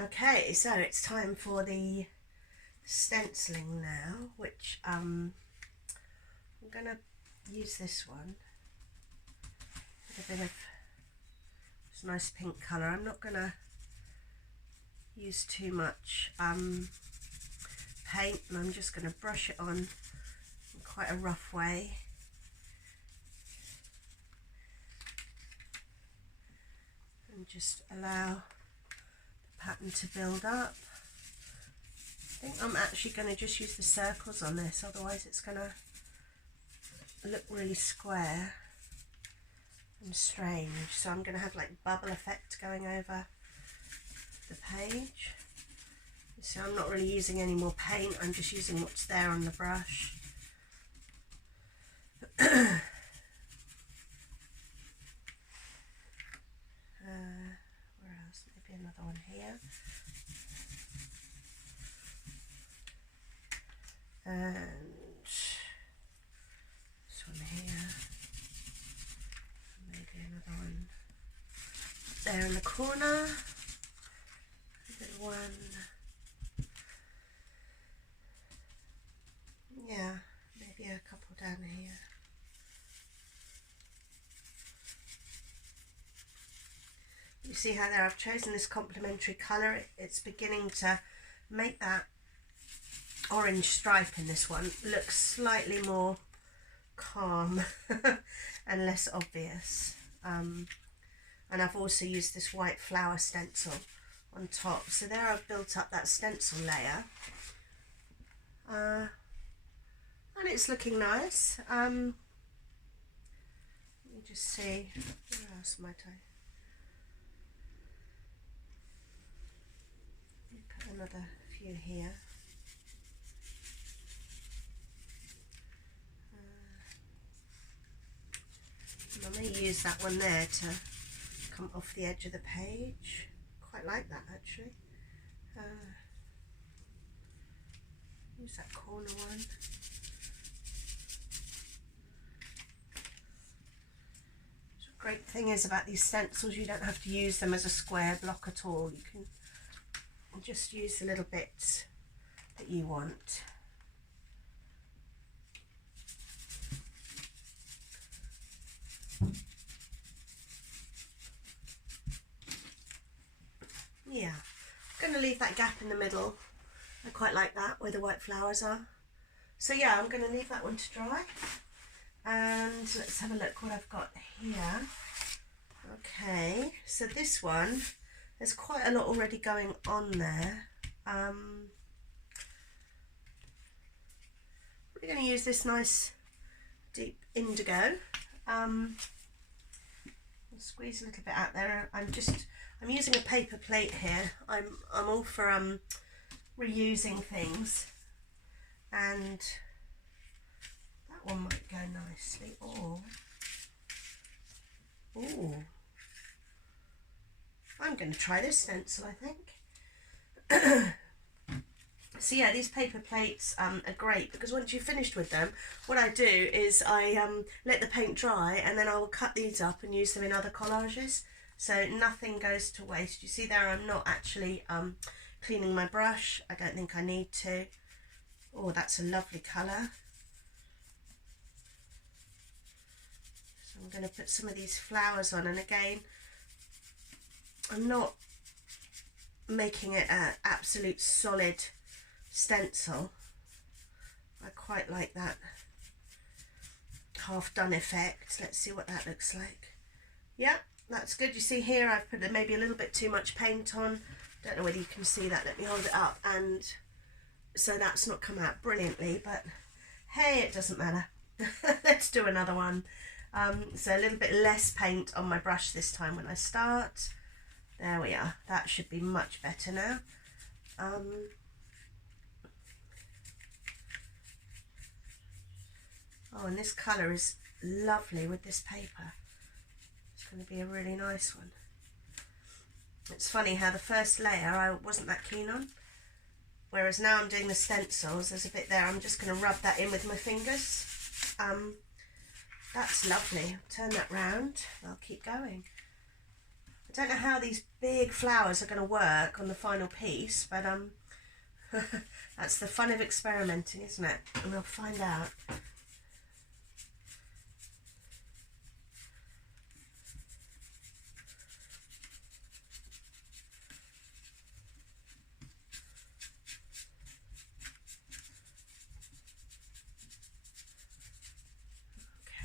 Okay, so it's time for the stenciling now, which I'm gonna use this one with a bit of this nice pink colour. I'm not gonna use too much paint, and I'm just gonna brush it on in quite a rough way. And just allow pattern to build up. I think I'm actually going to just use the circles on this, otherwise it's going to look really square and strange. So I'm going to have like bubble effect going over the page. So I'm not really using any more paint, I'm just using what's there on the brush. Where else? Maybe another one here. And this one here. Maybe another one there in the corner. A little one. Yeah, maybe a couple down here. You see how there I've chosen this complementary colour. It's beginning to make that orange stripe in this one look slightly more calm and less obvious. And I've also used this white flower stencil on top. So there I've built up that stencil layer. And it's looking nice. Let me just see, where else might I? Put another few here. I may use that one there to come off the edge of the page. Quite like that actually. Use that corner one. So the great thing is about these stencils, you don't have to use them as a square block at all. You can just use the little bits that you want. Yeah, I'm going to leave that gap in the middle. I quite like that where the white flowers are. So yeah, I'm going to leave that one to dry. And let's have a look what I've got here. Okay, so this one, there's quite a lot already going on there. We're going to use this nice deep indigo. I'll squeeze a little bit out there. I'm using a paper plate here. I'm all for reusing things, and that one might go nicely. Or ooh, I'm going to try this stencil, I think. So yeah, these paper plates are great because once you've finished with them, what I do is I let the paint dry, and then I will cut these up and use them in other collages, so nothing goes to waste. You see there, I'm not actually cleaning my brush. I don't think I need to. Oh, that's a lovely colour. So I'm going to put some of these flowers on, and again, I'm not making it an absolute solid stencil. I quite like that half done effect. Let's see what that looks like. Yeah, that's good. You see here I've put maybe a little bit too much paint on. Don't know whether you can see that. Let me hold it up. And so that's not come out brilliantly, but hey, it doesn't matter. Let's do another one. So a little bit less paint on my brush this time when I start. There we are. That should be much better now. Oh, and this colour is lovely with this paper. It's going to be a really nice one. It's funny how the first layer I wasn't that keen on, whereas now I'm doing the stencils, there's a bit there, I'm just going to rub that in with my fingers. That's lovely. Turn that round, I'll keep going. I don't know how these big flowers are going to work on the final piece, but that's the fun of experimenting, isn't it? And we'll find out.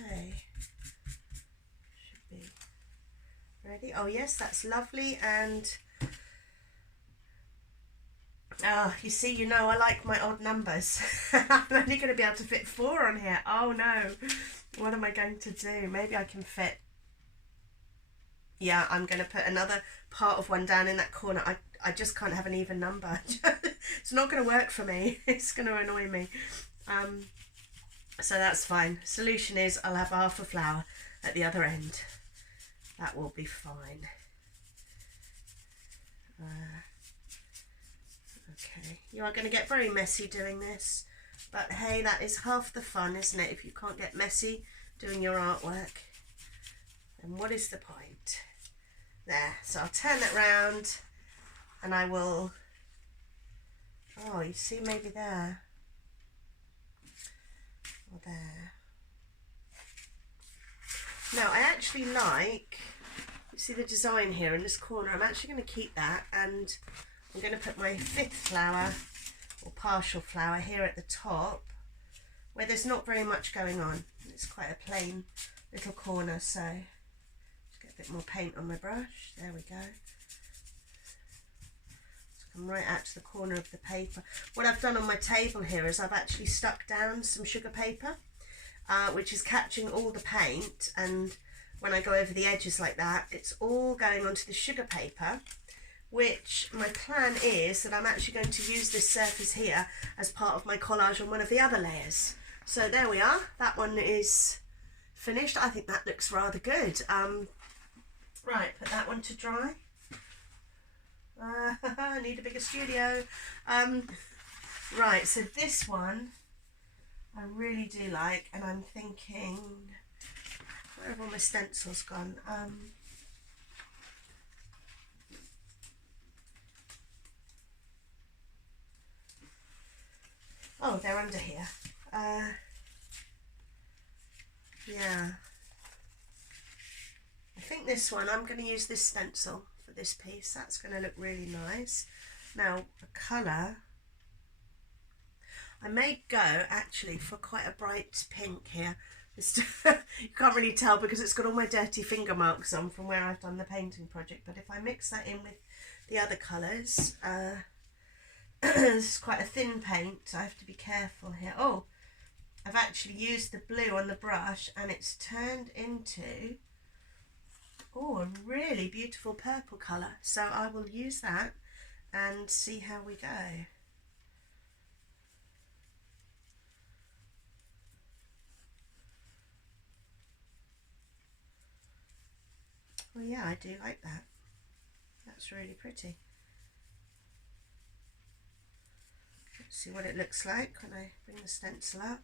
Okay, should be ready. Oh yes, that's lovely. And oh, you see, you know, I like my odd numbers. I'm only going to be able to fit 4 on here. Oh no, what am I going to do? Maybe I can fit, yeah, I'm going to put another part of one down in that corner. I just can't have an even number. It's not going to work for me. It's going to annoy me. So that's fine. Solution is I'll have half a flower at the other end. That will be fine. Okay, you are going to get very messy doing this, but hey, that is half the fun, isn't it? If you can't get messy doing your artwork, then what is the point? There, so I'll turn that round and I will, oh, you see maybe there, or there. Now I actually like, you see the design here in this corner, I'm actually going to keep that, and I'm going to put my 5th flower or partial flower here at the top where there's not very much going on. It's quite a plain little corner, so just get a bit more paint on my brush. There we go. Just come right out to the corner of the paper. What I've done on my table here is I've actually stuck down some sugar paper, which is catching all the paint, and when I go over the edges like that, it's all going onto the sugar paper, which my plan is that I'm actually going to use this surface here as part of my collage on one of the other layers. So there we are, that one is finished. I think that looks rather good. Right, put that one to dry. I need a bigger studio. Right, so this one I really do like, and I'm thinking, where have all my stencils gone? Oh, they're under here. Yeah. I think this one, I'm going to use this stencil for this piece. That's going to look really nice. Now, the colour, I may go actually for quite a bright pink here. You can't really tell because it's got all my dirty finger marks on from where I've done the painting project, but if I mix that in with the other colours, this is quite a thin paint, so I have to be careful here. Oh, I've actually used the blue on the brush and it's turned into, oh, a really beautiful purple colour. So I will use that and see how we go. Well, yeah, I do like that. That's really pretty. Let's see what it looks like when I bring the stencil up.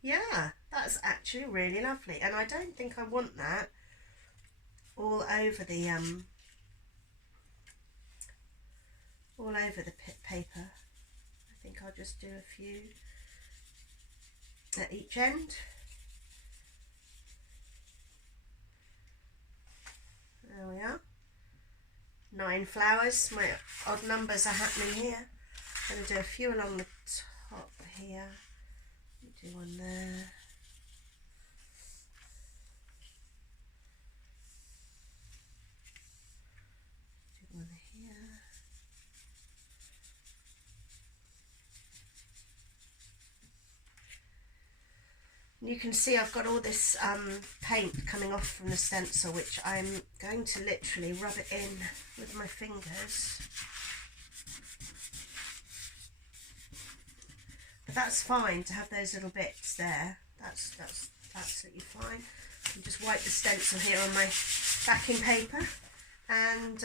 Yeah, that's actually really lovely, and I don't think I want that all over the paper. I think I'll just do a few at each end. There we are. 9 flowers. My odd numbers are happening here. I'm going to do a few along the top here. Do one there. Do one here. And you can see I've got all this paint coming off from the stencil, which I'm going to literally rub it in with my fingers. But that's fine to have those little bits there. That's absolutely fine. You just wipe the stencil here on my backing paper, and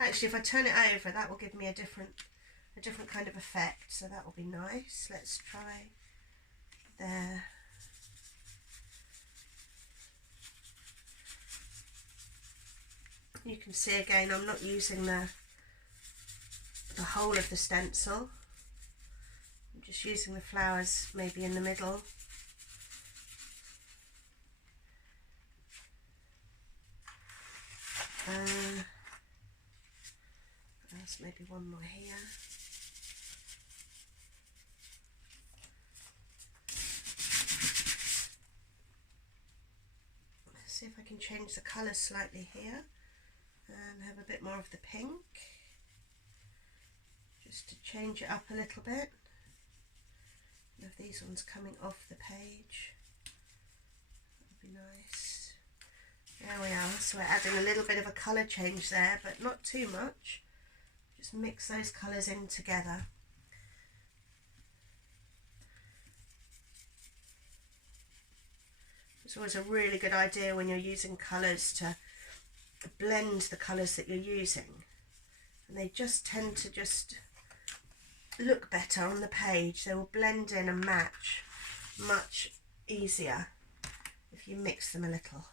actually if I turn it over, that will give me a different kind of effect, so that will be nice. Let's try there. You can see again I'm not using the whole of the stencil. I'm just using the flowers maybe in the middle. There's maybe one more here. Let's see if I can change the colour slightly here and have a bit more of the pink, just to change it up a little bit. Have these ones coming off the page. That would be nice. There we are. So we're adding a little bit of a colour change there, but not too much. Just mix those colours in together. It's always a really good idea when you're using colours to blend the colours that you're using, and they just tend to just look better on the page. They will blend in and match much easier if you mix them a little.